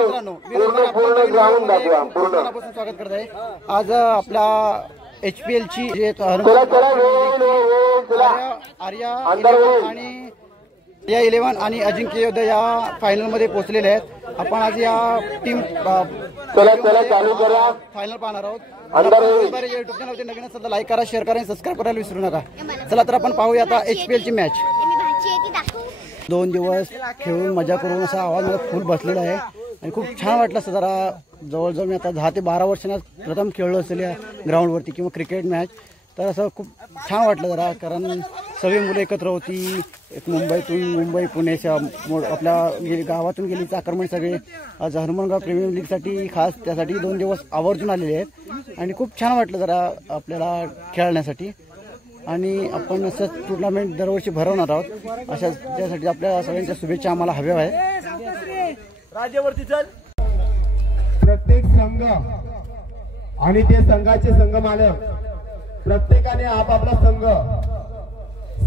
पूर्ण ग्राउंड दाखवा पूर्ण मनापासून स्वागत करत आहे। आज आपल्या HPL ची आर्या आणि 11 आणि अजिंक्य योद्धा या फायनल मध्ये पोहोचलेले आहेत। आपण आज या टीम चालू करा फायनल पाहणार आहोत। युट्यूब चॅनल नवीन असेल तर लाईक करा, शेअर करा आणि सबस्क्राईब करायला विसरू नका। चला तर आपण पाहूया आता HPL ची मॅच। 2 दिवस खेळून मजा करून असा आवाज मला फुल बसलेला आहे आणि खूप छान वाटलं असं। जरा जवळजवळ मी आता 10 ते 12 वर्षांना प्रथम खेळलो असेल या ग्राउंडवरती किंवा क्रिकेट मॅच, तर असं खूप छान वाटलं जरा, कारण सगळी मुलं एकत्र होती। एक मुंबई पुण्याच्या आपल्या गावातून गेली आक्रमण सगळे आज हनुमानगाव प्रीमियर लीगसाठी खास त्यासाठी 2 दिवस आवर्जून आलेले आहेत आणि खूप छान वाटलं जरा आपल्याला खेळण्यासाठी। आणि आपण असं टुर्नामेंट दरवर्षी भरवणार आहोत, अशा त्यासाठी आपल्या सगळ्यांच्या शुभेच्छा आम्हाला हव्या आहेत। राज्यावरती चल प्रत्येक संघ आणि ते संघाचे संघ मालक प्रत्येकाने आपापला संघ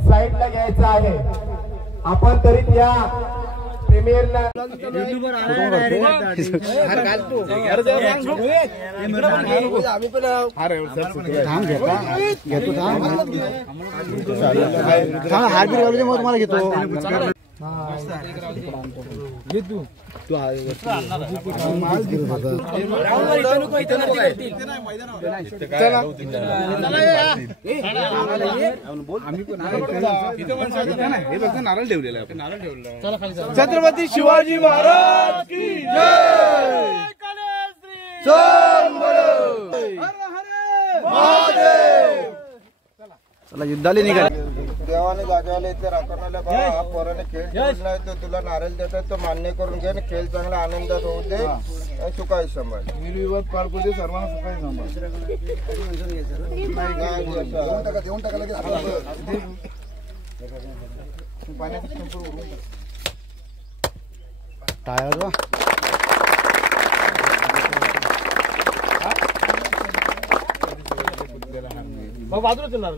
साईडला घ्यायचा आहे। आपण तरी त्या प्रीमियरला तुम्हाला घेतो नारळ ठेवलेला आहे। छत्रपती शिवाजी महाराज की जय। चला युद्धाला निघा। देवाने जागेवाले इथे राखणाऱ्या बाबा पोराने खेळ नाही तर तुला नारळ देतात तो मान्य करून घे, खेळ चांगला आनंदात होऊ दे, सुखाई सांभाळ, निर्विवाद पार पडू दे, सर्वांना सुखाई सांभाळ। देऊन टाका लगेच टायर बाजूला चलणार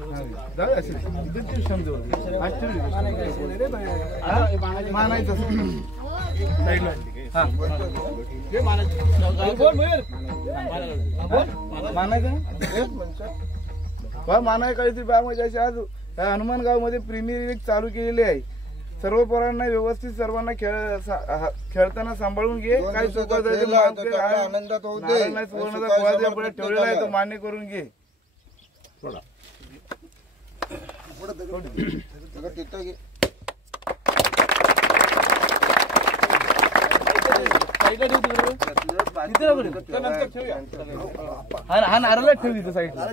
मानाय काहीतरी बामध्ये आज हनुमानगाव मध्ये प्रीमियर लीग चालू केलेली आहे। सर्व पोरांना व्यवस्थित सर्वांना खेळताना सांभाळून घे, काय आनंदात होऊ दे, ठेवलेला आहे तो मान्य करून घे। हा नारळ ठेव तिथं साईडला।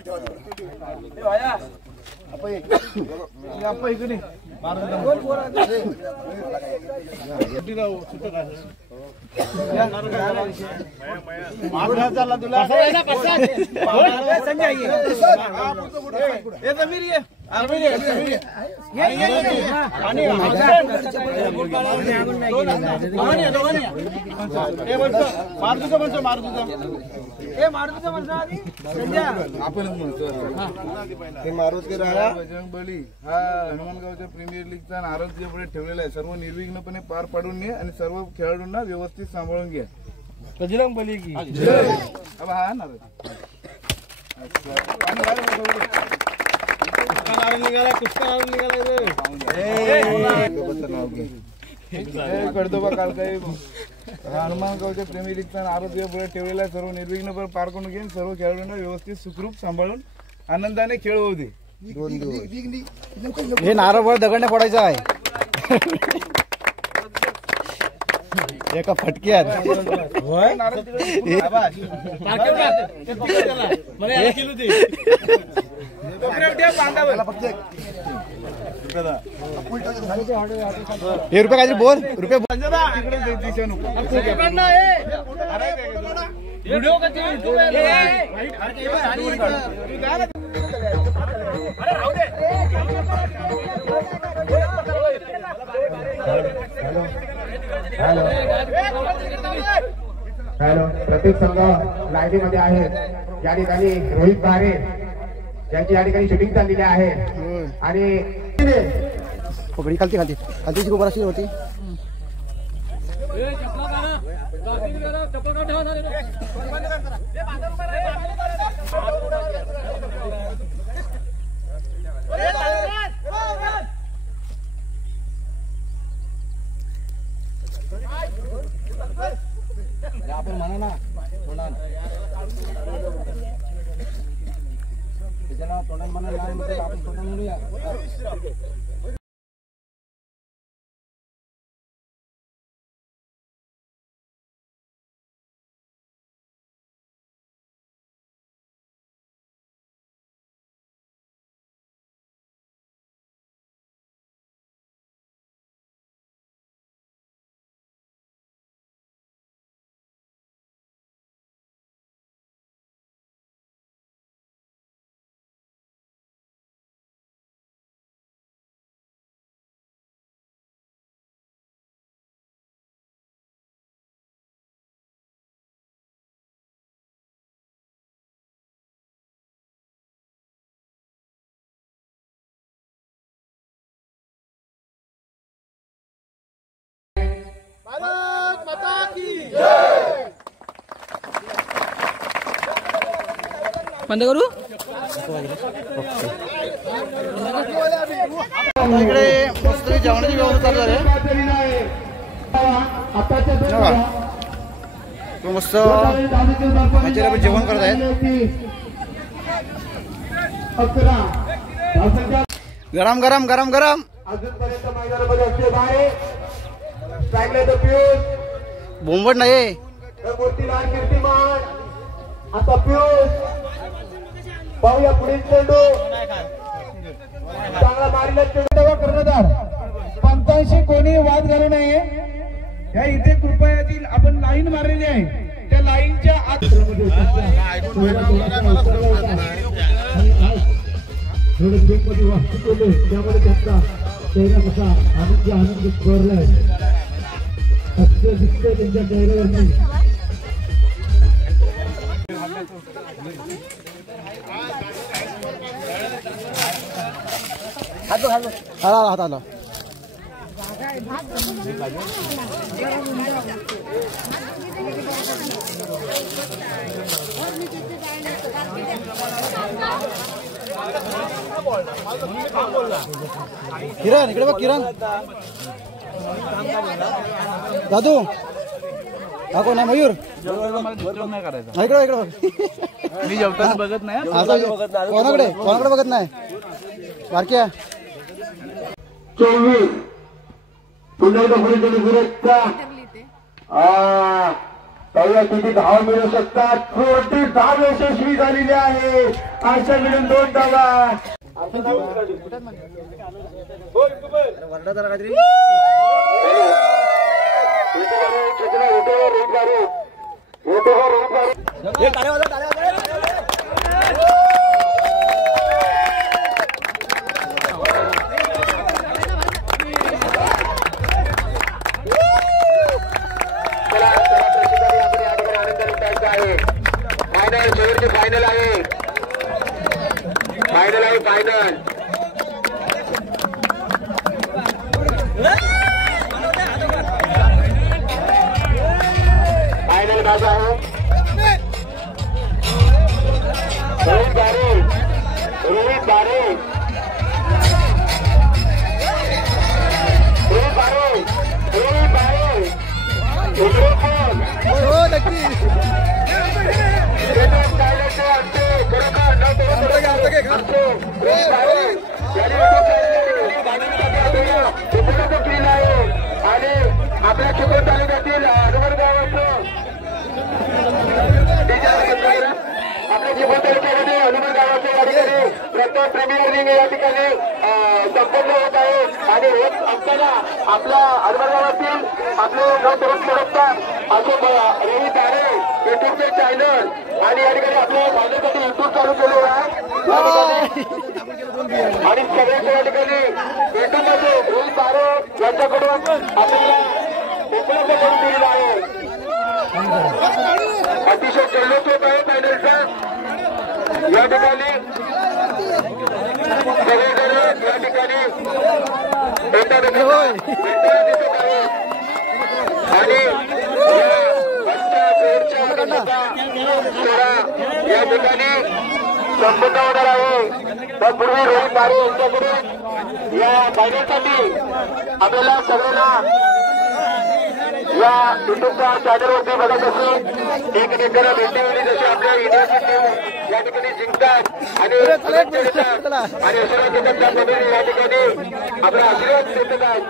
इकडे बजरंगबली हा हनुमानगावच्या प्रीमियर लीगचा नारळ पुढे ठेवलेला आहे। सर्व निर्विघ्नपणे पार पाडून घे आणि सर्व खेळाडूंना व्यवस्थित सांभाळून घ्या। बजरंगबली की जय। हा नारळ कडदोबा कालकाई हनुमानगावच्या प्रीमियर लीगचा नारळ पुढे ठेवलेला आहे। सर्व निर्विघ्नपणे पार करून घे, सर्व खेळाडूंना व्यवस्थित सुखरूप सांभाळून आनंदाने खेळ होऊ दे। हे नारळ दगडने फोडायचं आहे एका फटक्यात। रुपये काहीतरी बोल रुपये हॅलो प्रत्येक संघ लाईनीमध्ये आहे। या ठिकाणी रोहित बारे यांची या ठिकाणी शूटिंग चाललेली आहे आणि खालती खालतीची गोबराशी होती। आपण म्हणा ना तोंडान त्याला तोंडान म्हणा नाही म्हणजे आपण तोंडान म्हणूया. बंद करू. इकडे मस्त जेवणाची व्यवस्था चालू आहे. मस्त ह्याच्यावर जेवण करत आहेत. गरम गरम गरम गरम. बोंबट नाही आता पियुष पाहूया पुढील चेंडू चांगला मारला चेंडू कर्णधार. पंचांशी कोणी वाद घालू नये. या इथे कृपया आपण लाईन मारलेली आहे त्या लाईनच्या आत त्यामुळे त्यांचा चेहरा कसा आनंद कोरलाय असं दिसतंय त्यांच्या चेहऱ्यावरती. हात आला. किरण इकडे बघ. किरण दादू हा कोण आहे? मयूर इकडे इकडे बघ. मी जेवताना बघत नाही. कोणाकडे बघत नाही. बारक्या 24 पुन्हा एकदा पुढे सुरेशचा पाहूया किती धावा मिळू शकतात. छोटी धाव यशस्वी झालेली आहे. अशा मिळून 2 धावा. फायनल आहे. फायनल माझा आहे. रोहित बारे आणि आपल्या चिपळूण तालुक्यातील हनुमान गावाचं आपल्या चिपळूण तालुक्यामध्ये हनुमान गावाच्या या ठिकाणी प्रथम प्रीमियर लीग या ठिकाणी संपन्न होत आहे. आणि हेच असताना आपल्या हनुमान गावातील आपले तरुण खेळतात असे रोहित दारे युट्यूबचे चॅनल आणि या ठिकाणी आपल्या माझ्यासाठी युट्यूब चालू केलेलं आहे. आणि सगळ्यांच्या या ठिकाणी युट्यूबमध्ये रोहित दारे यांच्याकडून आपल्याला उपलब्ध करून दिलेला आहे. अतिशय जल्लोष होत आहे फायनलचा या ठिकाणी. सगळेजण या ठिकाणी दिसत आहे आणि या ठिकाणी संपन्न होणार आहे. तत्पूर्वी रोहित बारे यांच्याकडे या फायनलसाठी आपल्याला सगळ्यांना या युट्यूबच्या चॅनलवरती बघत असून एकमेकांना भेटीवेळी जशी आपल्या इंडियाची टीम या ठिकाणी जिंकतात आणि आशीर्वाद देतात आणि आशीर्वाद देतात त्याप्रमाणे या ठिकाणी आपला आशीर्वाद देतात.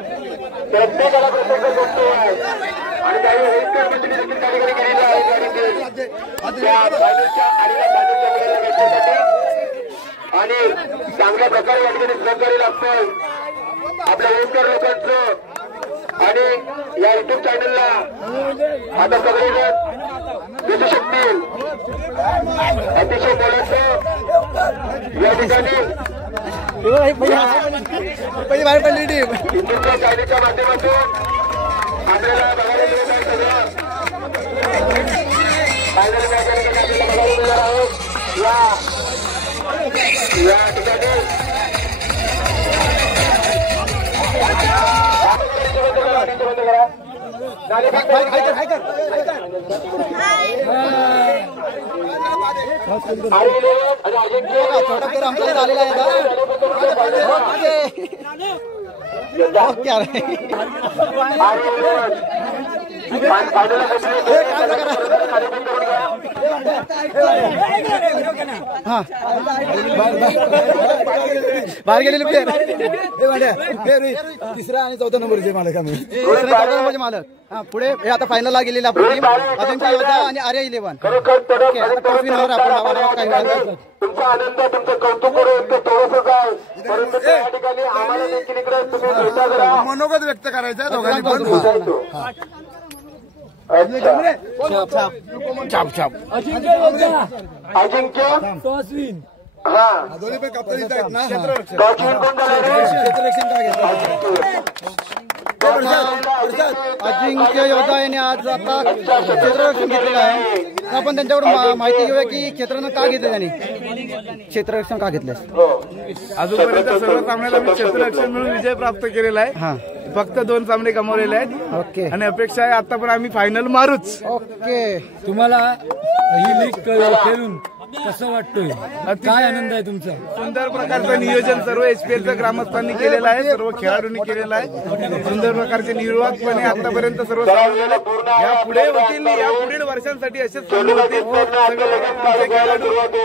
प्रत्येकाला प्रत्येक गोष्टी आहे आणि काही हेल्थकेअर देखील त्या ठिकाणी केलेलं आहे त्या फायनलच्या आणि भेटण्यासाठी आणि चांगल्या प्रकारे या ठिकाणी सहकार्य लागतं आपल्या हेल्थकेअर लोकांचं. आणि या युट्यूब चॅनलला आता सगळेजण दिसू शकतील. अतिशय बोलायचं या ठिकाणी युट्यूबच्या चॅनलच्या माध्यमातून आपल्याला बघायला मिळत आहे. सगळं फायनल मॅच आपल्याला बघायला मिळणार आहोत या ठिकाणी. छोटा आमचा झालेला आहे बाहेर गेलेले प्लेअर तिसरा आणि चौथा नंबरचे मालक आम्ही नंबरचे मालक. हा पुढे हे आता फायनलला गेलेले आपण टीम अजिंक्य योद्धा आणि आर्या 11. तुमचा आनंद तुमचं कौतुक करून ते थोडंसं काय परंतु त्या ठिकाणी आम्हाला देखील इकडे तुम्ही मनोगत व्यक्त करायचं आहे दोघांनी अजिंक्य हा दोन्ही पण कप्तानीच आहेत ना. टॉचविन कोण अजिंक्य योद्धा यांनी आज आता क्षेत्ररक्षण घेतलेलं आहे. आपण त्यांच्याकडून माहिती घेऊया की क्षेत्रानं का घेतलं त्यांनी क्षेत्ररक्षण का घेतलं. अजूनपर्यंत सर्व सामन्याला मी क्षेत्ररक्षण मिळून विजय प्राप्त केलेला आहे. फक्त 2 सामने गमावलेले आहेत. ओके आणि अपेक्षा आहे आता पण आम्ही फायनल मारूच. ओके तुम्हाला ही लीग खेळून कसं वाटतोय काय आनंद आहे तुमचा. सुंदर प्रकारचं नियोजन सर्व एचपीएलचं ग्रामस्थांनी केलेलं आहे. सर्व खेळाडूंनी केलेलं आहे. सुंदर प्रकारचे निर्वाहकपणे आतापर्यंत सर्व या पुढे होतील या पुढील वर्षांसाठी असेच चालू होतील.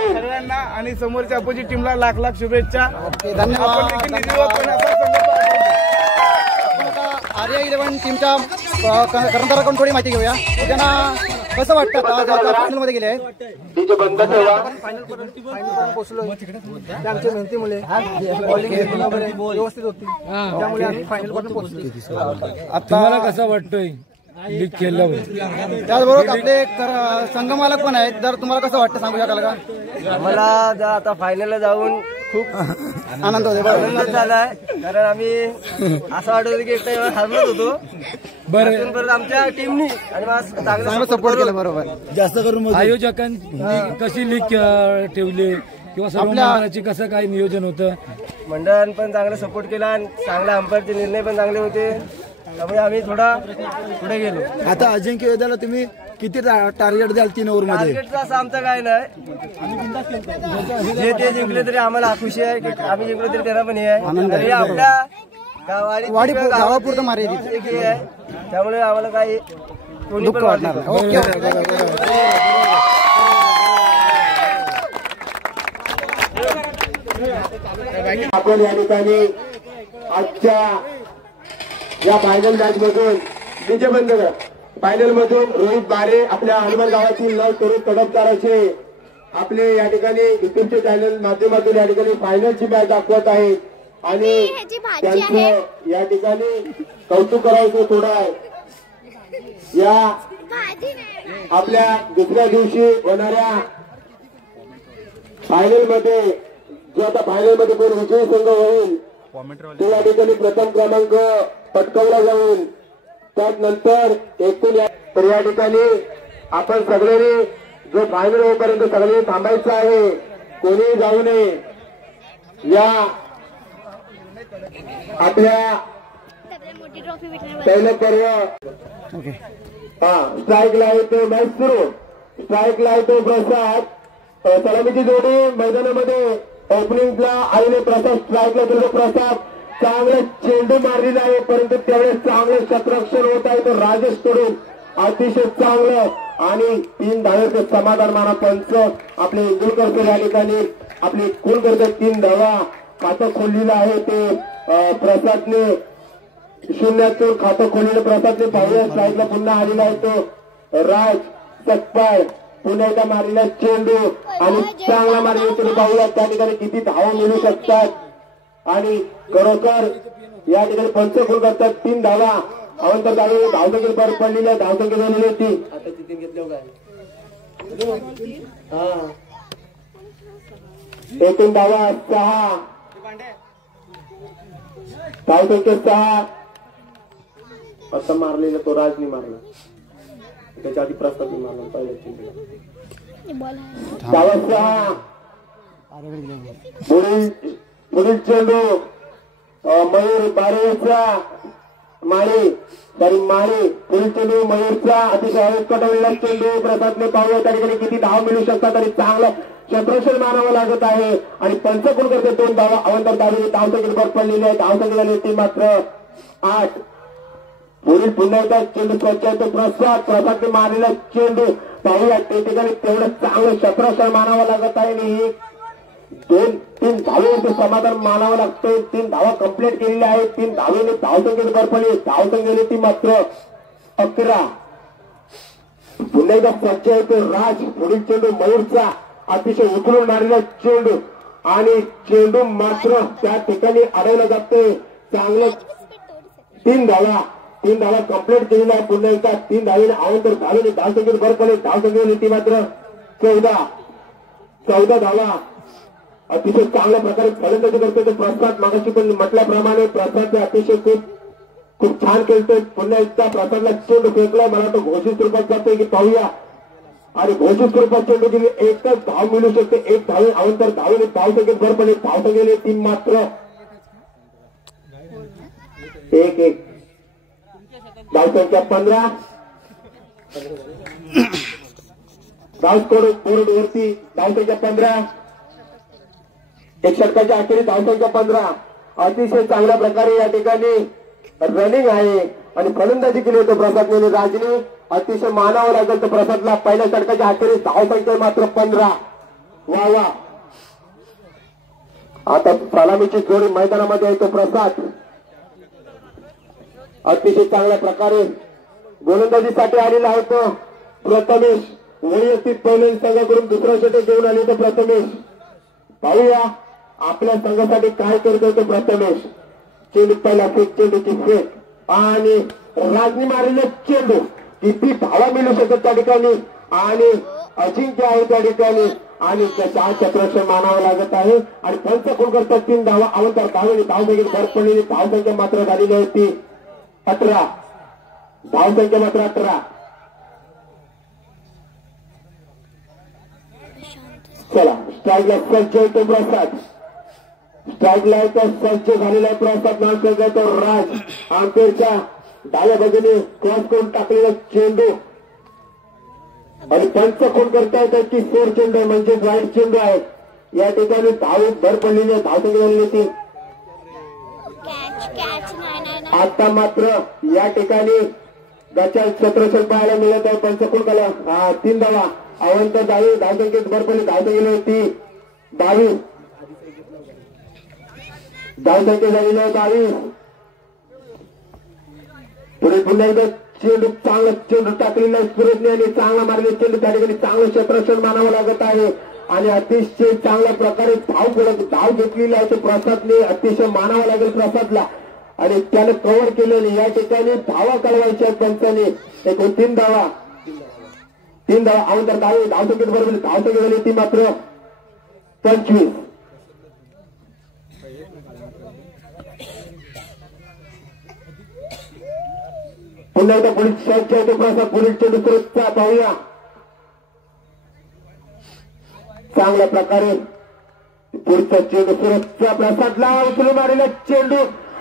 सगळ्यांना आणि समोरच्या अपोजिट टीमला लाख लाख शुभेच्छा. आपण देखील निर्वाहकपणे आर्या 11 टीमच्या कर्णधाराकडून थोडी माहिती घेऊया. त्यांना कसं वाटतं फायनल मध्ये गेले आहेत. आमच्या मेहनतीमुळे व्यवस्थित होती त्यामुळे आम्ही फायनल पर्यंत पोहोचलो. तुम्हाला कसं वाटतोय लीग खेळल्यावर. त्याचबरोबर आपले संघमालक पण आहेत. जर तुम्हाला कसं वाटतं सांगू शकाल का. आम्हाला आता फायनलला जाऊन खूप आनंद होतो. आनंद झालाय कारण आम्ही असं वाटत होतं की एकटा हरलोच होतो. बरं परत आमच्या टीमनी आणि चांगला सपोर्ट केला. बरोबर जास्त करून आयोजकांनी कशी लीग ठेवली किंवा सर्व मंडळाची कसं काय नियोजन होतं. मंडळानं पण चांगला सपोर्ट केला आणि चांगला अंपायरचे निर्णय पण चांगले होते त्यामुळे आम्ही थोडा पुढे गेलो. आता अजिंक्य योद्धाला तुम्ही किती टार्गेट द्याल 3 ओव्हर मध्ये. टार्गेटचं असं आमचं काय नाही. जे ते जिंकले तरी आम्हाला खुशी आहे की आम्ही जिंकलो तरी त्यांना पण हे आहे. आपल्या गावापुरतं मर्यादित आहे त्यामुळे आम्हाला काही कोणी पण वाटणार नाही. आपण या ठिकाणी आजच्या या फायनल मॅच मधून विजय बंद फायनल मधून रोहित बारे आपल्या हनुमान गावातील लव तरुण तडफदाराचे आपले या ठिकाणी युट्यूबच्या चॅनल माध्यमातून या ठिकाणी फायनलची मॅच दाखवत आहेत आणि त्यांचं या ठिकाणी कौतुक करायचं थोडं आहे. या आपल्या दुसऱ्या दिवशी होणाऱ्या फायनल मध्ये जो आता फायनल मध्ये कोण विजयी संघ होईल तो या ठिकाणी प्रथम क्रमांक पटकावला जाईल. त्यानंतर एकूण तर या ठिकाणी आपण सगळ्यांनी जो फायनल होईपर्यंत सगळ्यांनी थांबायचं आहे. कोणीही जाऊ नये. या आपल्या पहिलं पर्व स्ट्राईकला येतो मॅच सुरू. स्ट्राईकला येतो प्रसाद सलामीची जोडी मैदानामध्ये ओपनिंगला आलेले प्रसाद, स्ट्राईकला गेलेले प्रसाद, चांगला चेंडू मारलेला आहे परंतु त्यावेळेस चांगलं क्षेत्ररक्षण होत आहे. तो राजेश कडून अतिशय चांगलं आणि 3 धावेचं समाधान माना पंच आपले इंदुरकर या ठिकाणी आपले खून करतात. 3 धावा खातं खोललेलं आहे ते प्रसादने 0 खातं खोललेलं प्रसादने पाहूया. स्ट्राईकला पुन्हा आलेला आहे तो राज सकपाळ, पुन्हा एकदा मारलेला चेंडू आणि चांगला मारलेला चेंडू पाहूया त्या ठिकाणी किती धावा मिळू शकतात आणि खरोखर या ठिकाणी पंच खून करतात. 3 धावा अवंतर धावसंख्येत भर पडलेली आहे. धावसंख्या झालेली होती आता 3 घेतल्यावर काय एकूण धावा 6, धावसंख्या 6. आता मारलेला तो राजनी मारला, त्याच्या आधी प्रस्ताव मारला पहिल्या चेंडूला. धावा 6. पुढील चेंडू मयूर बारेचा माळी पुढील चेंडू मयूरचा अतिशय हवेत कटवलेला चेंडू प्रसादने पाहूया त्या ठिकाणी किती धाव मिळू शकतात आणि चांगलं क्षेत्ररक्षण मानावं लागत आहे आणि पंच कोण करते 2 धावा अवंतर धावसंख्येत भर पडलेली आहे. धावसंख्या झाली होती मात्र 8. पुढील पुन्हा एकदा चेंडू स्वच्छ आहे प्रसादने मारलेला चेंडू पाहूया त्या ठिकाणी तेवढं चांगलं क्षेत्ररक्षण मानावं लागत आहे आणि 2-3 धावेवरती समाधान मानावं लागतं. 3 धावा कंप्लीट केलेल्या आहेत. 3 धावेने धावसंख्येत भर पडली. धावसंख्येने ती मात्र 11. पुन्हा एकदा स्वच्छ आहे तो राज, पुढील चेंडू मयूरचा अतिशय उचलून मारलेला चेंडू आणि चेंडू मात्र त्या ठिकाणी अडवला जातोय. चांगलं 3 धावा कंप्लीट केलेला आहे. पुन्हा एकदा 3 धावेने अवंतर धावेने धावसंख्येत भर पडली. धावसंख्येने ती मात्र 14 धावा. अतिशय चांगल्या प्रकारे फलंदाजी करतोय तो प्रसाद. मागाशी पण म्हटल्याप्रमाणे प्रसादने अतिशय खूप छान खेळतोय. पुन्हा एकदा प्रसादला चेंडू फेकलाय. मला तो घोषित स्वरूपात जातोय की पाहूया आणि घोषित स्वरूपात चेंडू गेली. एकच धाव मिळू शकते. 1 धावे अवंतर धावेने धावसंख्येत भर पडली. धावसंख्येने 3 मात्र 1-1. धावसंख्या 15. धावस्कोर बोर्ड वरती धावसंख्या 15. एक षटकाच्या अखेरीस धावसंख्या 15. अतिशय चांगल्या प्रकारे या ठिकाणी रनिंग आहे आणि फलंदाजी केली होती प्रसादने राजने. अतिशय मानावं लागेल तर प्रसादला पहिल्या षटकाच्या अखेरीस धावसंख्या मात्र 15. वा आता सलामीची जोडी मैदानामध्ये येतो प्रसाद. अतिशय चांगल्या प्रकारे गोलंदाजीसाठी आलेला आहे तो प्रथमेश. वैयक्तिक पहिल्या संघाकडून दुसरा षटक घेऊन आले तो प्रथमेश. पाहूया आपल्या संघासाठी काय करतोय तो प्रथमेश. चेंडू पहिला फेक, चेंडूची फेक आणि राजनी मारलेला चेंडू. किती धावा मिळू शकत त्या ठिकाणी आणि अजिंक्य आहे त्या ठिकाणी आणि त्याच्या क्षेत्ररक्षण मानावं लागत आहे आणि पंच कोण करतात 3 धावा अवंतर धावेने धावसंख्येत भर पडलेली. धावसंख्या मात्र झालेली होती 18. धावसंख्या मात्र 18. चला स्ट्राईकला सज्ज होतो प्रसाद. स्ट्राईकला सज्ज झालेला आहे प्रसाद. नाव करतो राज. आंपेरच्या डाव्या बाजूने क्रॉस करून टाकलेला चेंडू आणि पंच कोण करतायत की 4 चेंडू म्हणजे वाईट चेंडू आहे. या ठिकाणी धाव भर पडलेली आहे. धावसंख्या झालेली होती. आता मात्र या ठिकाणी गचा क्षेत्ररक्षण पाहायला मिळत आहे. पंच कोण केला 3 धावा अवंत धावी. धावसंख्येत भर पडली. धावसंख्या होती 22. धावसंख्या झालेली आहे 22. पुढे पुन्हा एकदा चेंडू चांगला चेंडू टाकलेला सुरेशने आणि चांगला मारलेला चेंडू त्या ठिकाणी चांगलं क्षेत्ररक्षण मानावं लागत आहे आणि अतिशय चांगल्या प्रकारे धाव घेतलेली आहे. प्रसादने अतिशय मानावं लागेल प्रसादला आणि त्याने कव्हर केलेली. या ठिकाणी धावा कळवायच्या पंचाने. एकूण 3 धावा अवंतर धावे. धावसंख्येत बरोबर धावसंख्या झाली ती मात्र 25. पुन्हा एकदा पुढील शॉट आहे तो प्रसाद. पुढील चेंडू सुरतचा पाहूया. चांगल्या प्रकारे पुढचा चेंडू सुरतचा प्रसादला उचलून मारलेला चेंडू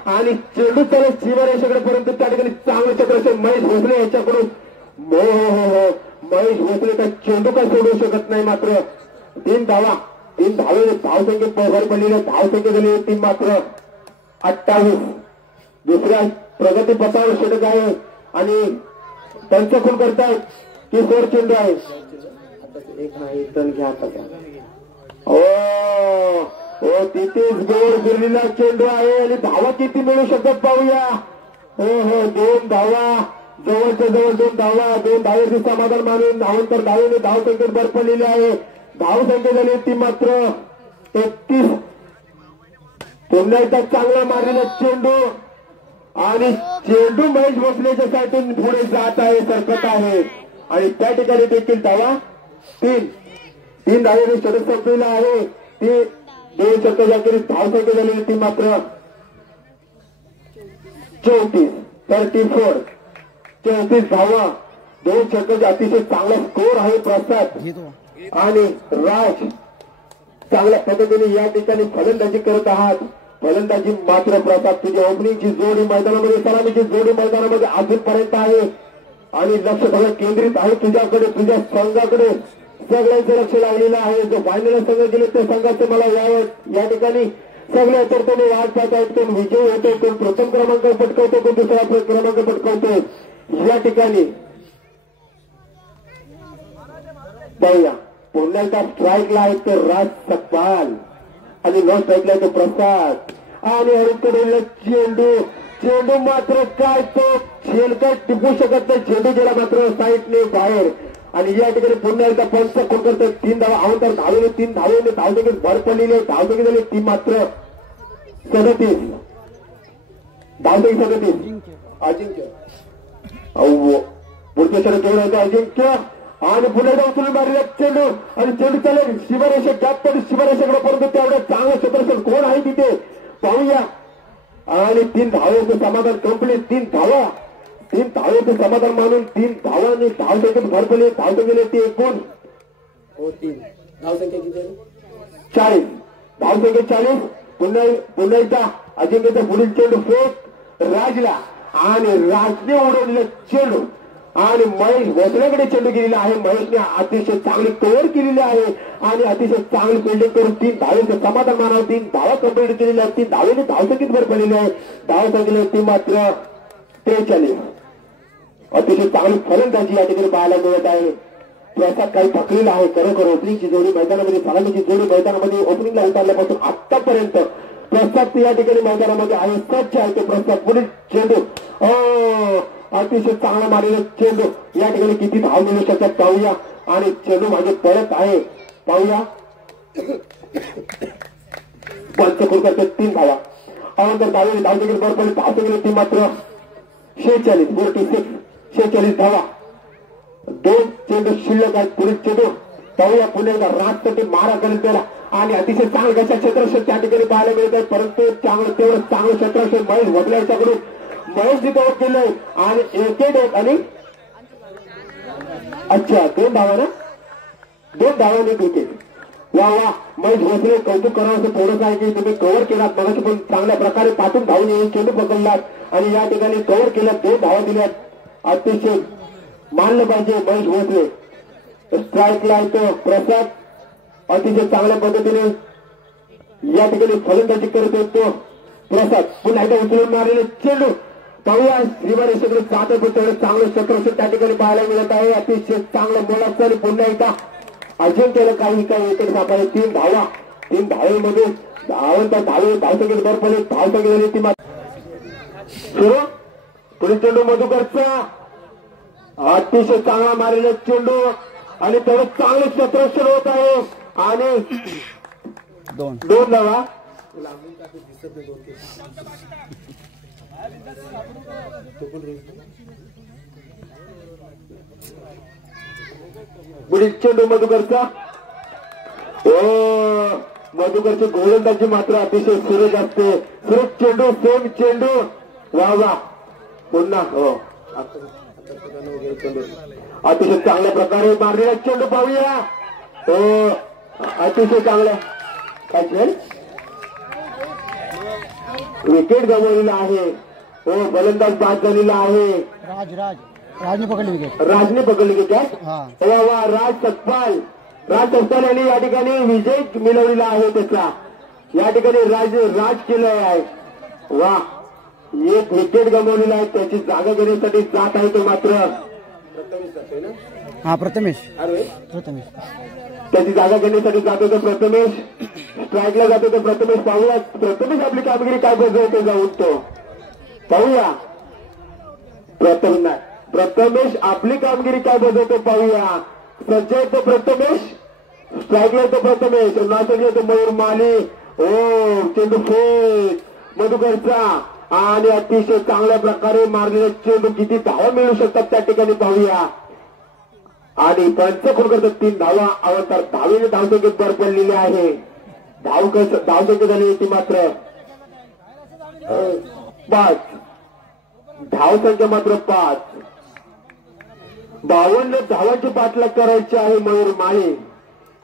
आणि चेंडू चालू सीमारेषेकडे परंतु त्या ठिकाणी चांगलं क्षेत्ररक्षण महेश भोसले याच्याकडून. महेश भोसले का चेंडू काय सोडू शकत नाही. मात्र 3 धावा 3 धावे धावसंख्येत पगार पडलेल्या धावसंख्या झाली 3 मात्र 28. दुसऱ्या प्रगती पथावर षटक आहे आणि त्यांचं खून करतायत किशोर चेंडू आहे. हो तिथेच गोड गिरलेला चेंडू आहे आणि धावा किती मिळू शकतात पाहूया. हो 2 धावा जवळच्या जवळ 2 धावा 2 धावेचे समाधान मानून धावंतर धावेने धावसंख्येत भर पडलेली आहे. धावसंख्या झाली ती मात्र 31. पुन्हा एकदा चांगला मारलेला चेंडू आणि चेंडू महेश भोसलेच्या साईडून पुढे जात आहे सरकत आहे आणि त्या ठिकाणी देखील धावा 3 धावेने षटक संपलेला आहे. ती 2 षटकाच्या अखेरीस धावसंख्या झालेली ती मात्र 34 धावा 2 षटकाचा अतिशय चांगला स्कोर आहे. प्रसाद आणि राज चांगल्या पद्धतीने या ठिकाणी फलंदाजी करत आहात. फलंदाजी मात्र प्रसाद तुझी ओपनिंगची जोडी मैदानामध्ये सलामीची जोडी मैदानामध्ये अजूनपर्यंत आहे आणि लक्ष सगळं केंद्रित आहे तुझ्याकडे तुझ्या संघाकडे सगळ्यांचं लक्ष लागलेलं आहे. जो फायनल संघ गेले त्या संघाचं मला या ठिकाणी सगळ्या चर्चेने वाट पाहत आहेत. कोण विजय होतो कोण प्रथम क्रमांक पटकावतो कोण दुसरा क्रमांक पटकावतो. या ठिकाणी पाहूया पुन्हा एकदा स्ट्राईकला आहे तो राज सकपाल आणि नो स्ट्राईकला आहे तो प्रसाद आणि हरिकडे चेंडू मात्र काय तो झेलका टिपू शकत नाही. चेंडू गेला मात्र साईडने बाहेर आणि या ठिकाणी पुन्हा एकदा पंच खून करतात. 3 धावा अवंतर धावेने 3 धावेने धावसंख्येत भर पडलेली आहे. धावसंख्या झाली ती मात्र 37. धावसंख्या 37. अजिंक्य पुढच्या षटक केलं होतं अजिंक्य आणि पुन्हा एकदा उचलून मारलेला चेंडू आणि चेंडू चालेल शिवरेषा गॅप पडली शिवरेषेकडे परंतु तेवढं चांगलं क्षेत्रक्षण कोण आहे तिथे पाहूया आणि 3 धावेचं समाधान कंप्लीट. 3 धावेचं समाधान मानून 3 धावांनी धावसंख्येत भर पडली. धावसंख्या ती एकूण 3 धावसंख्या किती 40. धावसंख्या 40. पुन्हा एकदा अजिंक्यचा पुढील चेंडू फेक राजला आणि राजने उडवलेला चेंडू आणि महेश भोसलेकडे चेंडू गेलेला आहे. महेशने अतिशय चांगली कव्हर केलेली आहे आणि अतिशय चांगली फिल्डिंग करून 3 धावेचं समाधान मानावं. 3 धावा कंप्लीट केलेल्या आहेत. 3 धावेने धावसंख्येत भर पडलेली आहे. धावसंख्येला ती मात्र 43. अतिशय चांगली फलंदाजी या ठिकाणी पाहायला मिळत आहे. प्रसाद काही थकलेला आहे खरोखर. ओपनिंगची जोडी मैदानामध्ये सलामीची जोडी मैदानामध्ये ओपनिंगला उतरल्यापासून आतापर्यंत प्रसाद या ठिकाणी मैदानामध्ये आहे. सज्ज आहे तो प्रसाद. पुढील चेंडू अतिशय चांगला मारलेला चेंडू या ठिकाणी किती धाव मिळू शकतात पाहूया आणि चेंडू मागे पडत आहे पाहूया. पंच खून करतात 3 धावा अवंतर धावेने धावसंख्येत भर पडली. धावसंख्येला ती मात्र 46 धावा. 2 चेंडू शिल्लक आहेत. पुढील चेंडू पाहूया पुन्हा एकदा राजसाठी मारा करेल त्याला आणि अतिशय चांगलं कशा क्षेत्रक्षण त्या ठिकाणी पाहायला मिळत आहे. परंतु तेवढं चांगलं क्षेत्रक्षण महेश भोसलेच्याकडून महेश कव्हर केलंय आणि 1 आणि अच्छा 2 धावा 2 धावांनी विकेट. वा महेश भोसले कौतुक करावं असं थोडंच आहे की तुम्ही कव्हर केलात मगाशी पण चांगल्या प्रकारे पाठून धावून येऊन चेंडू पकडलात आणि या ठिकाणी कव्हर केल्यात 2 धावा दिल्यात. अतिशय मानलं पाहिजे महेश भोसले. स्ट्राईकला येतो प्रसाद अतिशय चांगल्या पद्धतीने या ठिकाणी फलंदाजी करत होतो प्रसाद. पुन्हा एकदा उचलून मारलेले चेंडू पाहूया श्रीवारेश्वर जात आहे पण तेवढं चांगलं क्षेत्रक्षण त्या ठिकाणी पाहायला मिळत आहे. अतिशय चांगलं मोलाचं आणि पुन्हा एकदा अजिंक्यला काही विकेट सापडले. 3 धावा 3 धावेमध्ये धावसंख्येत भर पडली. धावसंख्या झाली ती सुरू. पुढील चेंडू मधुकरचा अतिशय चांगला मारलेला चेंडू आणि तेवढं चांगलं क्षेत्रक्षण होत आहे आणि 2 धावा. पुढील चेंडू मधुकरचा मधुकरची गोलंदाजी मात्र अतिशय सुरेख असते. सुरेख चेंडू सेम चेंडू वा पुन्हा अतिशय चांगल्या प्रकारे मारलेला चेंडू पाहूया. अतिशय चांगला काय विकेट गमावलेला आहे. फलंदाज बाद झालेला आहे. राजने पकडली विकेट. राजने पकडली विकेट. वा राज सकपाल राज संस्थान यांनी या ठिकाणी विजय मिळवलेला आहे त्याचा. या ठिकाणी राज केलं आहे. वा, एक विकेट गमावलेला आहे. त्याची जागा घेण्यासाठी जात आहे तो मात्र प्रथमेश त्याची जागा घेण्यासाठी जात होतो प्रथमेश. स्ट्राईकला जात होतो प्रथमेश. पाहूया प्रथमेश आपली कामगिरी काय बजावते जाऊन तो पाहूया. प्रथमेश आपली कामगिरी काय बजावतो पाहूया. सज्ज येतो प्रथमेश, स्ट्राईकला येतो प्रथमेश, नाचक येतो मयूर माली. चेंडू फेक मधुकरचा आणि अतिशय चांगल्या प्रकारे मारलेला चेंडू. किती धावा मिळू शकतात त्या ठिकाणी पाहूया. आणि पंच कोण करतात 3 धावा. अवंतर धावेने धावसंख्येत भर पडलेली आहे. धावसंख्या झाली ती मात्र 5. धावसंख्या मात्र 5. 52 धावांची पाठलाग करायची आहे मयूर माळी.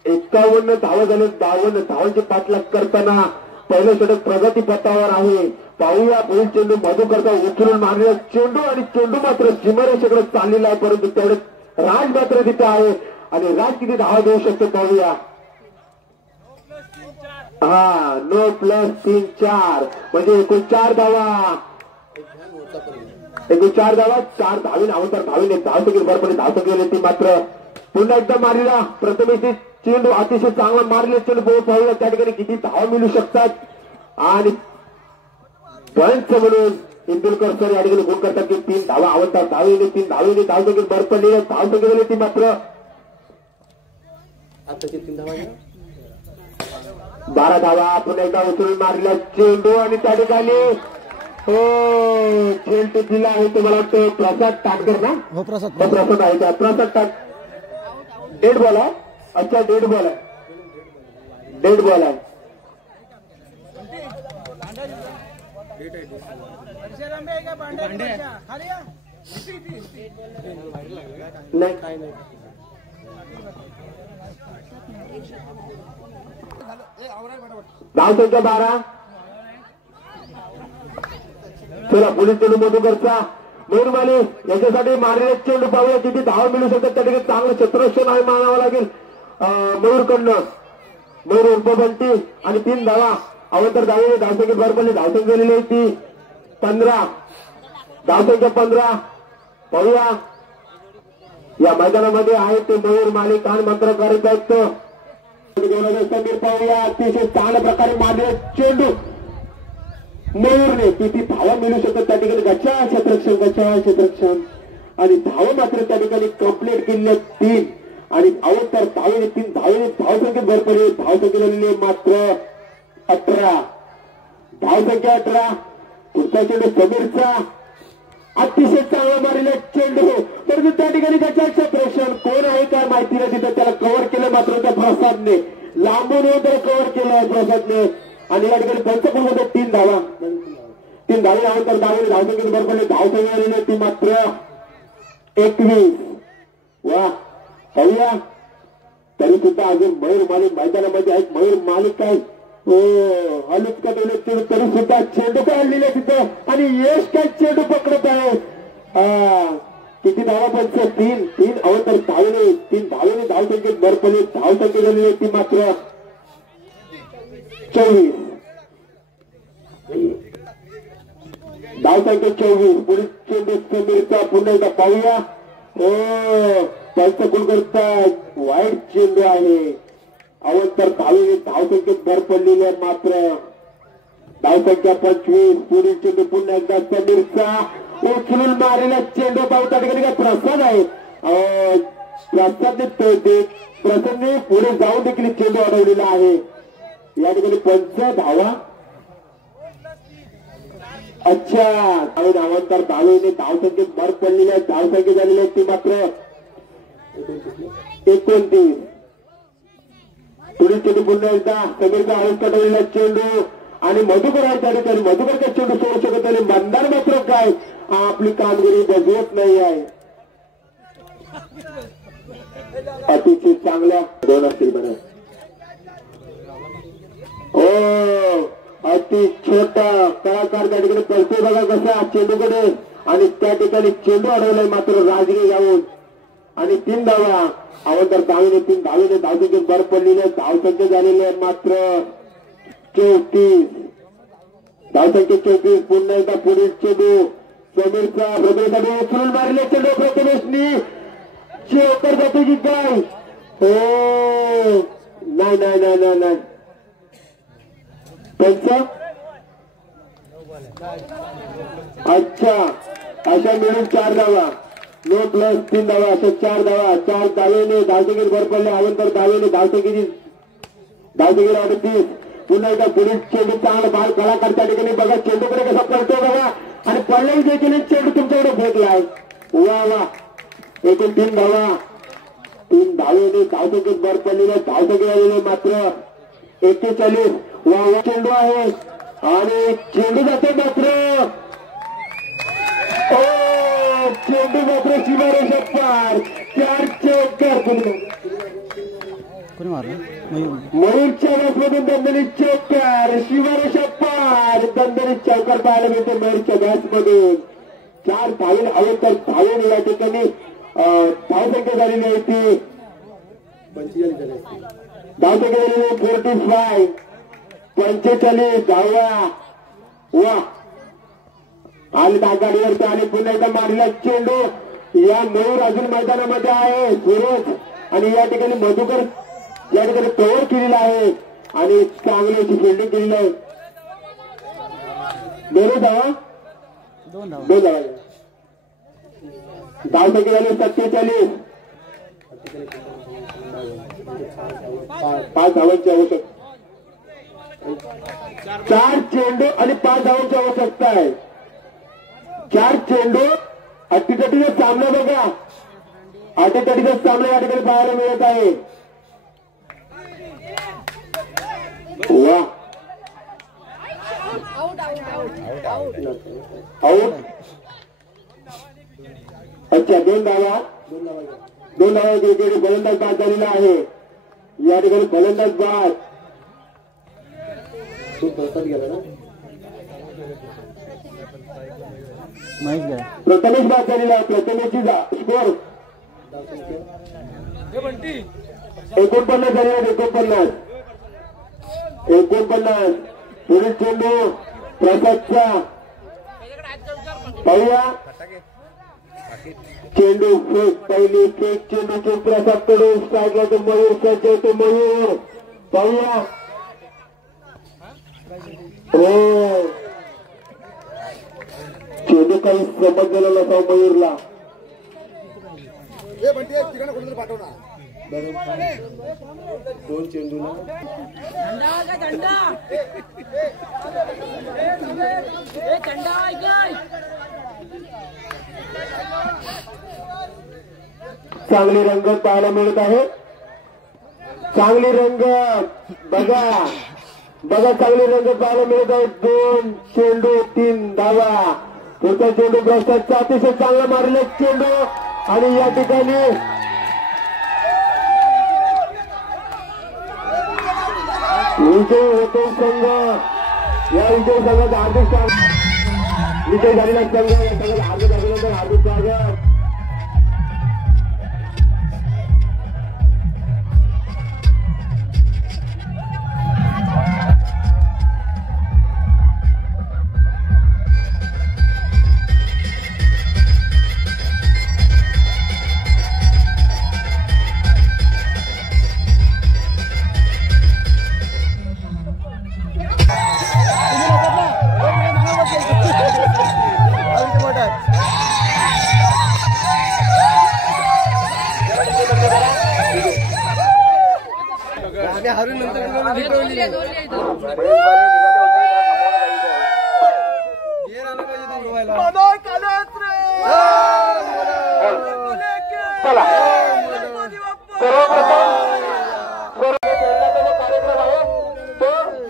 51 धावा झाले. 52 धावांची पाठलाग करताना पहिलं षटक प्रगती पथावर आहे. पाहूया पुढील चेंडू मधुकरचा उचलून मारलेला चेंडू आणि चेंडू मात्र सीमारेषेकडे चाललेला आहे. परंतु तेवढे राज मात्र तिथे आहे आणि राज किती धावा देऊ शकतो पाहूया. नो प्लस 3 4 म्हणजे एकूण 4 धावा. 4 धावा. 4 धावीने अवंतर धावीने धावसंख्येत भरपणे धावसंख्या ती मात्र पुन्हा एकदा मारलेला प्रथमेश चेंडू अतिशय चांगला मारलेला चेंडू पाहूया त्या ठिकाणी किती धावा मिळू शकतात. आणि पंच म्हणून इंदुरकर सर या ठिकाणी गुण करतात की 3 धावा अवंतर धावीने 3 धावीने धावसंख्येत भर पडलेली धावसंख्या झाली ती मात्र 12 धावा. पुन्हा एकदा उचलून मारलेला चेंडू आणि त्या ठिकाणी चेंडू दिला आहे तुम्हाला वाटतं प्रसाद टाटकर ना. प्रसाद आहे का प्रसाद टाट. डेड बॉल आहे. अच्छा डेड बॉल आहे. डेड बॉल आहे. नाही काय नाही. धावसंख्या 12. चला पुढील चेंडू मधुकरचा मयूर माली याच्यासाठी मारलेले चेंडू पाहूया किती धावा मिळू शकतात. त्या ठिकाणी चांगलं क्षेत्ररक्षण आहे मानावं लागेल मयूरकडनं. मयूर उपबंटी आणि 3 धावा अवंतर धावेने धावसंख्येत भर पडली. धावसंख्या झालेली आहे ती 15. धावसंख्या 15. पाहूया या मैदानामध्ये आहे ते मयूर माली कान मात्र करीत आहेत. समीर पाहूया अतिशय चांगल्या प्रकारे मारलेले चेंडू मयूरने किती धावा मिळू शकतात त्या ठिकाणी. गच्चा क्षेत्ररक्षण आणि धावा मात्र त्या ठिकाणी कंप्लीट केले 3 आणि अवंतर धावेने 3 धावेने धावसंख्येत भर पडली. धावसंख्या झालेली मात्र 18. धावसंख्या 18. पुढचा चेंडू समीरचा अतिशय चांगला मारलेला चेंडू परंतु त्या ठिकाणी गच्चा क्षेत्ररक्षण कोण आहे काय माहिती नाही. तिथं त्याला कव्हर केलं मात्र त्या प्रसादने लांबून येऊन त्याला कव्हर केलं आहे प्रसादने. आणि या ठिकाणी पंचपूरमध्ये 3 धावा. 3 धावे अवंतर धावेने धावसंख्येत भर पडली. धावसंख्या झालेली ती मात्र 21. वा पाहूया तरी सुद्धा अजून मयूर माली मैदानामध्ये आहेत. मयूर माली काय हलुचका चेंडू तरी सुद्धा चेंडू काढलेले तिथं आणि यश काय चेंडू पकडत आहे. किती धावा पंच 3 अवंतर धावेने 3 धावेने धावसंख्येत भर पडली. धावसंख्या झालेली ती मात्र 24. धावसंख्या 24. पुढील चेंडू समीरचा पुन्हा एकदा पाहूया. पंच गुण करतात वाईट चेंडू आहे. अवंतर धावेने धावसंख्येत भर पडलेली आहे मात्र धावसंख्या 25. पुढील चेंडू पुन्हा एकदा समीरचा उचलून मारलेला चेंडू पाहू त्या ठिकाणी काय प्रसाद आहे. प्रसादने पुढे जाऊन देखील चेंडू अडवलेला आहे. या ठिकाणी 5 धावा. अच्छा अवंतर धावेने धावसंख्येत भर पडलेली आहे. धावसंख्या झालेली आहे ती मात्र 29. पुढील चेंडू पुन्हा एकदा समीरचा आऊट काढलेला चेंडू आणि मधुकर आहे त्या ठिकाणी. मधुकरचा चेंडू सोडू शकत नाही. मंदार मात्र काय आपली कामगिरी बजवत नाही आहे. अतिशय चांगल्या 2 असतील बरं. अति छोटा कलाकार त्या ठिकाणी पळतोय बघा कसा चेंडूकडे आणि त्या ठिकाणी चेंडू अडवलाय मात्र राजगिरी जाऊन आणि 3 धावा. अवंतर धावेने 3 धावेने धावसंख्येत भर पडलेले धावसंख्या झालेले मात्र 34. धावसंख्येत 34. पुन्हा एकदा पुढील चेंडू समीरचा प्रथमेशसाठी उचलून मारले चेंडू प्रथमेशनी चेकर जाते की काय? हो नाही नाही नाही नाही नाही त्यांचा अच्छा अशा मिळून 4 धावा. नो प्लस 3 धावा अशा 4 धावा. 4 धावेने धावसंख्येत भर पडले. अवंतर धावेने धावसंख्येची 38. पुन्हा एकदा पुढील चेंडू चांगला बाल कलाकार त्या ठिकाणी बघा चेंडूकडे कसा पडतो बघा आणि पडल्याही देखील चेंडू तुमच्याकडे फेकलाय. वा वा एकूण 3 धावा. 3 धावेने धावसंख्येत भर पडलेले धावसंख्या झालेले मात्र 41. वा वा चेंडू आहे आणि चेंडू जाते मात्र चेंडू मात्र सीमारेषा पार. 4 चौकार कोणी मारलं? मयूरच्या बॅट्समधून दणदणीत चौकार. सीमारेषा पार. दणदणीत चौकार पाहायला मिळते मयूरच्या बॅट्समधून. 4 धावेने अवंतर धावेने या ठिकाणी धावसंख्या झालेली आहे ती धावसंख्या झालेली 45. 45 धावा. वा आणि गाडीवरती आणि पुन्हा एकदा मारलेला चेंडू. या मयूर अजून मैदानामध्ये आहे. सुरेश आणि या ठिकाणी मधुकर या ठिकाणी कव्हर केलेला आहे आणि चांगली अशी फिल्डिंग केलेली आहे. 2 धावा. 2 धावा. धावसंख्या झाली 47. 5 धावांची आवश्यकता. 4 चेंडू आणि 5 धावांची आवश्यकता आहे. 4 चेंडू. अटीतटीचा सामना बघा. अटीतटीचा सामना या ठिकाणी पाहायला मिळत आहे. वा आउट. अच्छा 2 धावा. 2 धावा क्रिकेट फलंदाज बाद झालेला आहे. या ठिकाणी फलंदाज बाद गेला ना महेश गेला. प्रथमेश बाद झालेला आहे. प्रथमेशची स्कोर 49 झालेला. 49. पुढील चेंडू प्रसादचा पाहूया. चेंडू फेक. पहिली फेक चेंडू प्रसाद कडून स्ट्राईकला तो मयूर सज्ज होतो. मयूर पाहूया. हो चेंडू काही समजलेला नसावा मयूरला. 2 चेंडूला चांगली रंगत पाहायला मिळत आहे. चांगली रंगत बघा बघा चांगली रंगत पाहायला मिळत आहे. 2 चेंडू 3 धावा. पुढचा चेंडू भ्रष्टाचा अतिशय चांगला मारले चेंडू आणि या ठिकाणी विजय होतो संघ. या विजय संघाचा हार्दिक विजय झालेला संघ या संघाला हार्दिक अभिनंदन. हार्दिक स्वागत.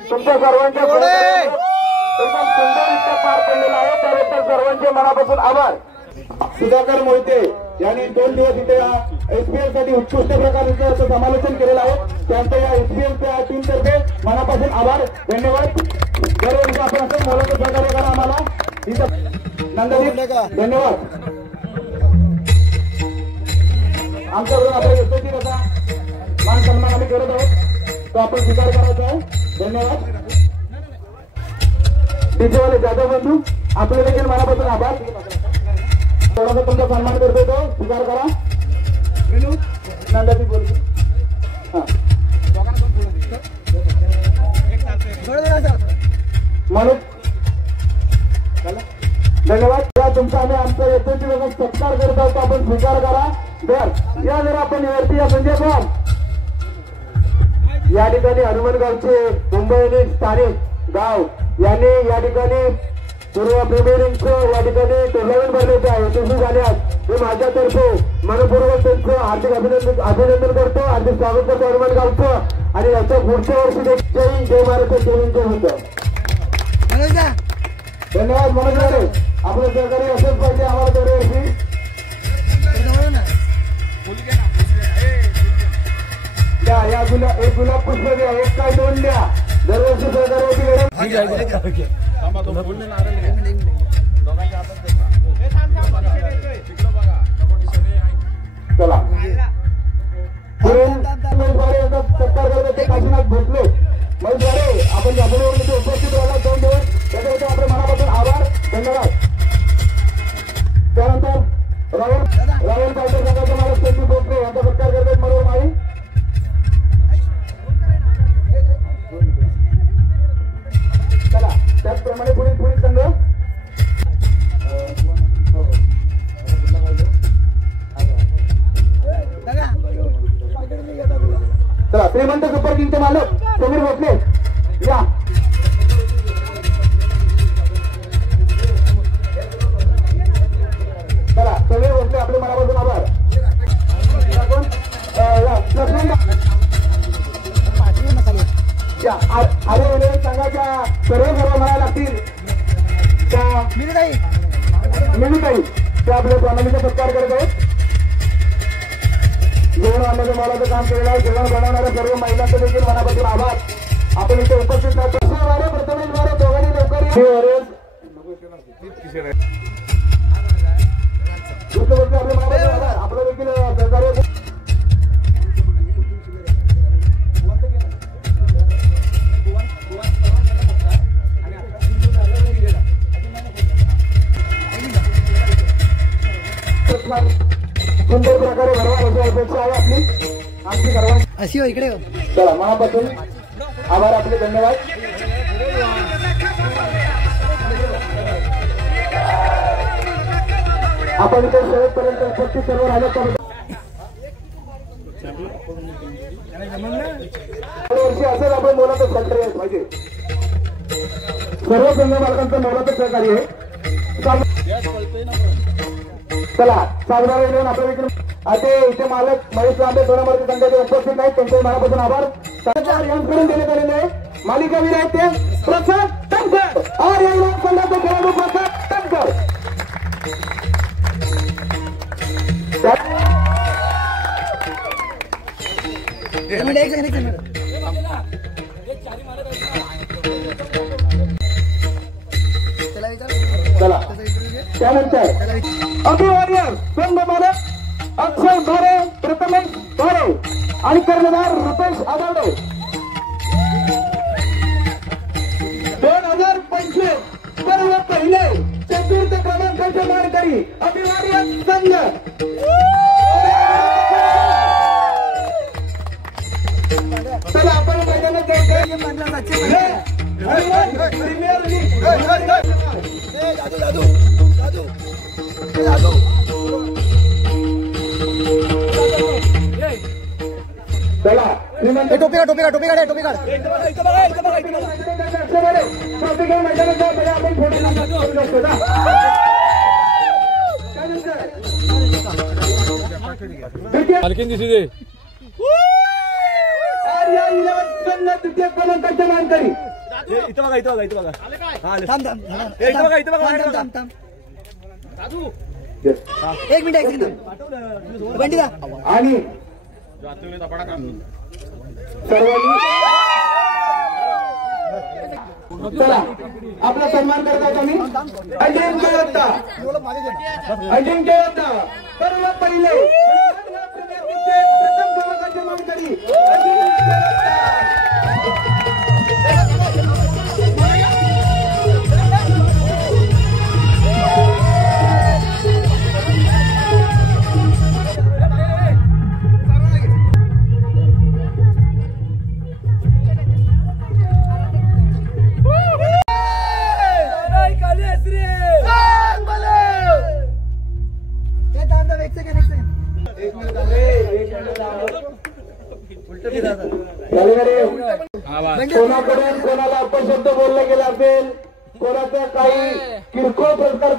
तुमच्या सर्वांच्या एकदम सुंदररित्या पार पडलेला आहे. त्याबद्दल सर्वांचे मनापासून आभार. सुधाकर मोहिते यांनी 2 दिवस इथे एसपीएल साठी उत्कृष्ट प्रकारचं समालोचन केलेलं आहे. त्यांच्या या एसपीएलच्या टीमतर्फे मनापासून आभार. धन्यवाद. दरवर्षी आपण असं मोलाचं सहकार्य करा आम्हाला. धन्यवाद. आमच्याकडून आपल्या यशस्वी कसा मान सन्मान आम्ही करत आहोत तो आपण स्वीकार करायचा आहे. धन्यवाद. डीजेवाले जाधव बंधू आपले देखील मनापासून आभार. थोडासा तुमचा सन्मान करतोय तो स्वीकार करा. नंदाची बोलतो म्हणून धन्यवाद. तुमचा आम्ही आमचा यशस्वी सत्कार करत आहोत आपण स्वीकार करा. बर या जरा आपण वरती या संजय भाऊ या ठिकाणी हनुमानगावचे मुंबई स्थानिक गाव यांनी या ठिकाणी पूर्व प्रीमियरिंगचं या ठिकाणी टुर्नामेंट भरलेले आहे. यशस्वी झाल्यास मी माझ्यातर्फे मनपूर्वक त्यांचं हार्दिक अभिनंदन करतो. हार्दिक स्वागत करतो हनुमानगावचं. आणि याच्या पुढच्या वर्षी जय महाराष्ट्र जय होतं. धन्यवाद मनोज गारे. आपलं सहकार्य असंच पाहिजे आम्हाला दरवर्षी. द्या या एक गुलाब पुष्प द्या. एक काय दोन द्या. दरवर्षी सहकार्याची गरज. चला सत्कार करतो ते काशीनाथ भोसले मौजवारे आपण यापुढे उपस्थित राहिला 2 दिवस त्याच्याबद्दल आपल्या मनापासून आभार. धन्यवाद. त्यानंतर राहुल पाटील संघाचा मला सेंटू भोसले यांचा सत्कार करतात मनोहर माळी. चला त्याचप्रमाणे पुढील संघ चला श्रीमंत सुपर किंगचे मालक समीर भोसले या. चला समीर भोसले आपले मनापासून आभार. आले संघाच्या सर्व म्हणायला लागतील त्या मिळूताई त्या आपल्या प्रणालीचा सत्कार करत आहेत. जेवण आणण्याचं मोलाचं काम केलेलं आहे. जेवण बनवणाऱ्या सर्व महिलांचे देखील मनापासून आभार. आपण इथे उपस्थित राहतो. प्रथमेशद्वारे दोघांनी लवकर आपल्या मनापासून आभार. आपलं देखील सहकार्य सुंदर प्रकारे भरवा अशी अपेक्षा आहे आपली. आमची सर्वांची अशी हो इकडे. चला मनापासून आभार आपले. धन्यवाद. आपण इथे शेवटपर्यंत उपस्थित सर्व राहिले वर्षी असेल आपण मोलाचं सहकार्य पाहिजे. सर्व संघ मालकांचं मोलाचं सहकार्य आहे. चला सावधान घेऊन आपल्या देखील आता इथे मालक महेश लांबे 2 नंबरचे संघाचे उपस्थित आहेत. त्यांचे मनापासून आभार. करून देण्यात आलेले आहे. मालिकावीर आहेत ते प्रसाद तनकर और या संघाचे खेळाडू प्रसाद तनकर. चला त्यानंतर अभिवार्य संघ मालक अक्षय भारे प्रथमेश भारे आणि कर्णधार रुपेश आदाडे 2025 सर्व पहिले चतुर्थ क्रमांकाचे मानकरी अभिवार्य संघ. चला आपण मैदानात प्रीमियर लीग चला टोपी काढ टोपी काढ टोपी काढ. आपण मालकीन दिसू दे. तृतीय क्रमांकाचे मानकरी इथं बघा इथं बघा इथं बघा इथं बघा. एक मिनिट बंडी दा. आणि सर्वांनी चला आपला सन्मान करतात आम्ही. अजिंक्य योद्धा सर्व पहिले कोणाकडून कोणाला अपशब्द बोलले गेले असेल, कोणाचा काही किरकोळ प्रकार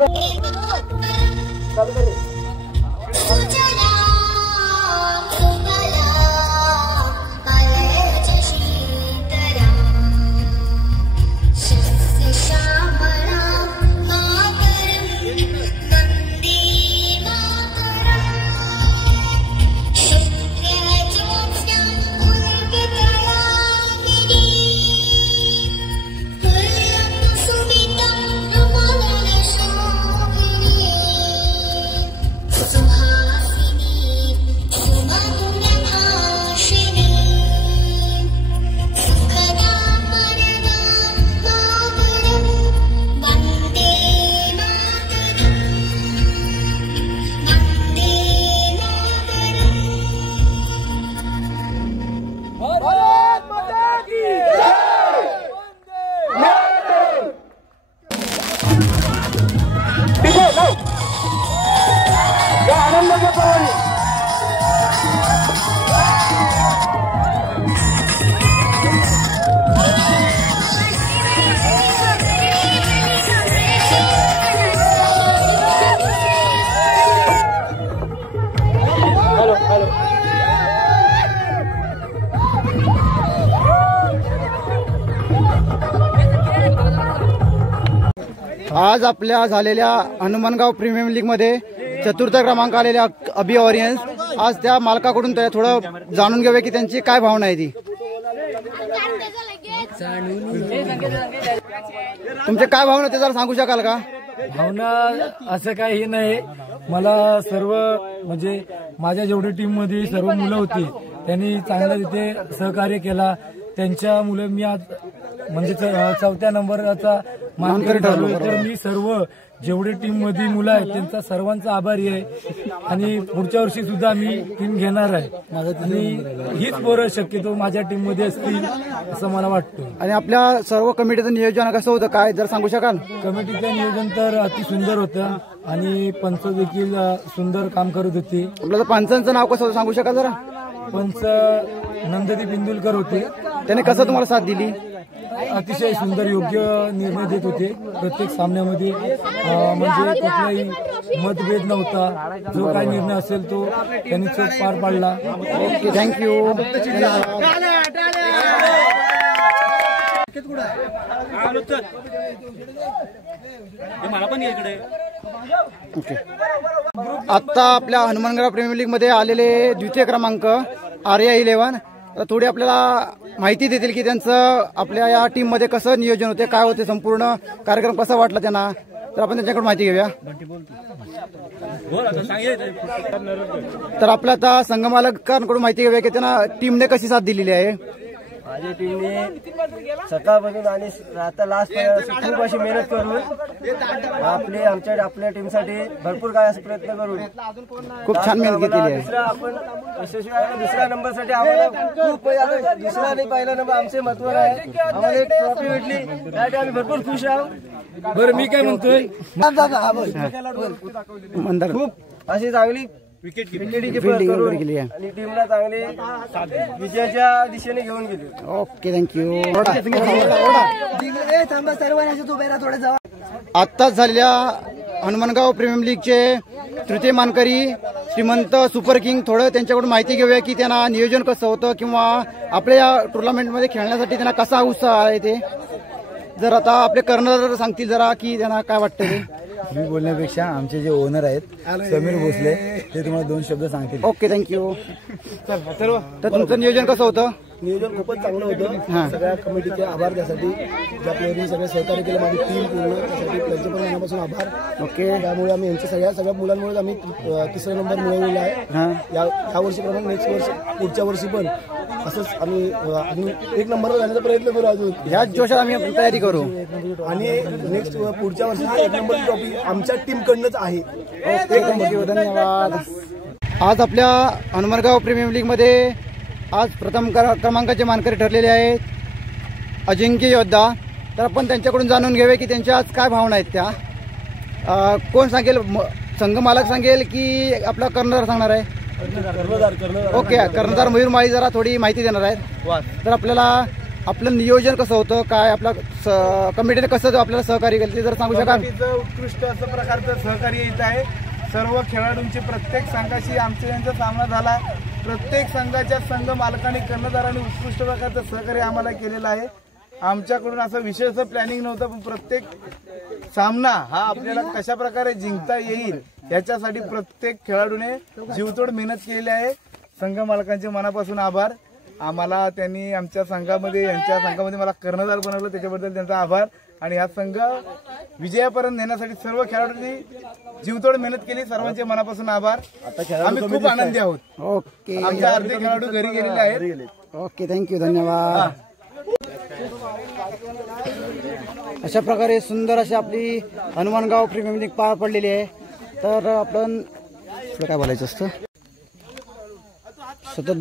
आज आपल्या झालेल्या हनुमानगाव प्रीमियम लीग मध्ये चतुर्थ क्रमांक आलेल्या अबी ऑरियन्स, आज त्या मालकाकडून थोडं जाणून घ्यावे की त्यांची काय भावना आहे ती. तुमचे काय भावना ते जरा सांगू शकाल का? भावना असं काही नाही. मला सर्व म्हणजे माझ्या जेवढी टीम मध्ये सर्व मुलं होती त्यांनी चांगलं तिथे सहकार्य केला. त्यांच्या मुलं मी आज म्हणजे 4थ्या नंबरचा मानकरी ठरलो. तर मी सर्व जेवढे टीम मध्ये मुलं आहेत त्यांचा सर्वांचा आभारी आहे आणि पुढच्या वर्षी सुद्धा मी टीम घेणार आहे आणि हीच पोरं शक्यतो माझ्या टीम मध्ये असतील असं मला वाटतं. आणि आपल्या सर्व कमिटीचं नियोजन कसं होतं काय जर सांगू शकाल? कमिटीचं नियोजन तर अति सुंदर होतं आणि पंच देखील सुंदर काम करत होते. आपल्याला पंचांचं नाव कसं होतं सांगू शकाल जरा? पंच नंददीप इंदुलकर होते. त्याने कसं तुम्हाला साथ दिली? अतिशय सुंदर योग्य निर्णय देत होते प्रत्येक सामन्यामध्ये. म्हणजे कुठलाही मतभेद नव्हता. जो काही निर्णय असेल तो त्यांनी चोख पार पाडला. Okay, thank you. ओके, आता आपल्या हनुमानगड प्रीमियर लीग मध्ये आलेले द्वितीय क्रमांक आर्या 11 थोडी आपल्याला माहिती देतील की त्यांचं आपल्या या टीम मध्ये कसं नियोजन होते, काय होते, संपूर्ण कार्यक्रम कसा वाटला त्यांना, तर आपण त्यांच्याकडून माहिती घेऊया. तर आपल्या आता संघमालकांकडून माहिती घेऊया की त्यांना टीमने कशी साथ दिलेली आहे. माझ्या टीमने सकाळपासून आणि आता लास्ट खूप अशी मेहनत करून आपल्या टीमसाठी भरपूर काय असे प्रयत्न करून खूप छान मेहनत घेतलेली आहे. आपण दुसऱ्या नंबरसाठी आम्हाला खूप दुसरा आणि पहिला नंबर आमचे महत्व आहे. आम्हाला एक ट्रॉफी भेटली त्यासाठी आम्ही भरपूर खुश आहोत. बरं, मी काय म्हणतोय खूप अशी चांगली विकेटीची फील्डिंग केली आहे आणि टीमला चांगली विजयाच्या दिशेने घेऊन गेली. Okay, thank you. आत्ताच झालेल्या हनुमानगाव प्रीमियम लीगचे तृतीय मानकरी श्रीमंत सुपर किंग, थोडं त्यांच्याकडून माहिती घेऊया की त्यांना नियोजन कसं होतं किंवा आपल्या या टुर्नामेंटमध्ये खेळण्यासाठी त्यांना कसा उत्साह आहे ते जर आता आपले कर्णधार सांगतील जरा की त्यांना काय वाटतं ते. मी बोलण्यापेक्षा आमचे जे ओनर आहेत समीर भोसले ते तुम्हाला 2 शब्द सांगतील. Okay, thank you. तर तुमचं नियोजन कसं होतं? नियोजन खूपच चांगलं होतं. सगळ्या कमिटीचे आभार त्यासाठी, ज्या प्लेयरनी सगळे सहकार्य केलं माझी टीम पूर्ण, त्यासाठी त्यांचे पण मनापासून आभार. ओके, त्यामुळे आम्ही यांच्या सगळ्या मुलांमुळे आम्ही 3रा नंबर मिळवलेला आहे. या वर्षीप्रमाणे नेक्स्ट वर्ष पुढच्या वर्षी पण असंच आम्ही 1 नंबरवर जाण्याचा प्रयत्न करू. अजून ह्याच जोशात आम्ही तयारी करू आणि नेक्स्ट पुढच्या वर्षी 1 नंबरची ट्रॉफी आमच्या टीमकडनंच आहे. ओके, धन्यवाद. आज आपल्या हनुमानगाव प्रीमियर लीग मध्ये आज प्रथम क्रमांकाचे मानकरी ठरलेले आहेत अजिंक्य योद्धा. तर आपण त्यांच्याकडून जाणून घेऊया की त्यांच्या आज काय भावना आहेत त्या. कोण सांगेल, संघ मालक सांगेल की आपला कर्णधार सांगणार आहे? ओके, कर्णधार मयूर माळी जरा थोडी माहिती देणार आहेत. तर आपल्याला आपलं नियोजन कसं होतं, काय आपला कमिटीने कसं आपल्याला सहकार्य केलं ते जर सांगू शकाल. कमिटीचं उत्कृष्ट असं प्रकारचं सहकार्य येत आहे. सर्व खेळाडूंची प्रत्येक संघाशी आमचा यांचा सामना झाला. प्रत्येक संघाच्या संघ मालकांनी कर्णधारांनी उत्कृष्ट प्रकारचं सहकार्य आम्हाला केलेलं आहे. आमच्याकडून असं विशेष प्लॅनिंग नव्हतं, पण प्रत्येक सामना हा आपल्याला कशा प्रकारे जिंकता येईल याच्यासाठी प्रत्येक खेळाडूने जीवतोड मेहनत केलेली आहे. संघ मालकांचे मनापासून आभार. आम्हाला त्यांनी यांच्या संघामध्ये मला कर्णधार बनवलं, त्याच्याबद्दल त्यांचा आभार. आणि हा संघ विजयापर्यंत नेण्यासाठी सर्व खेळाडूंनी जीवतोड मेहनत केली. सर्वांचे मनापासून आभार. आम्ही खूप आनंदी आहोत. ओके, आमचे अर्धे खेळाडू घरी गेलेले आहेत. ओके, थँक्यू, धन्यवाद. अशा प्रकारे सुंदर अशी आपली हनुमानगाव प्रीमियर लीग पार पडलेली आहे. तर आपण काय बोलायचं असतं, सतत